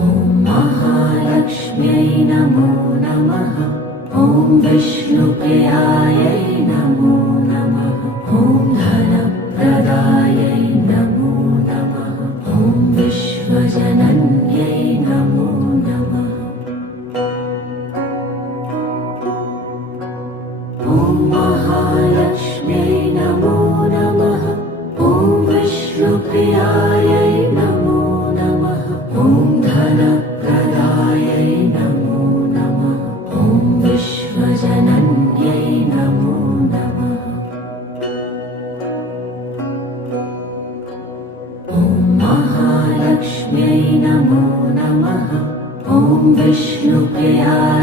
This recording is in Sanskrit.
ॐ महालक्ष्म्यै नमो नमः। ॐ विष्णुप्रियायै नमो नमः। ॐ धनप्रदायै नमो नमः। ॐ विश्वजनन्यै नमो नमः। ॐ महालक्ष्म्यै नमो नमः। ॐ विष्णुप्रियायै नमो नमः। ॐ धनप्रदायै नमो नमः। ॐ विश्वजनन्यै नमो नमः। ॐ महालक्ष्म्यै नमो नमः। ॐ विष्णुप्रियायै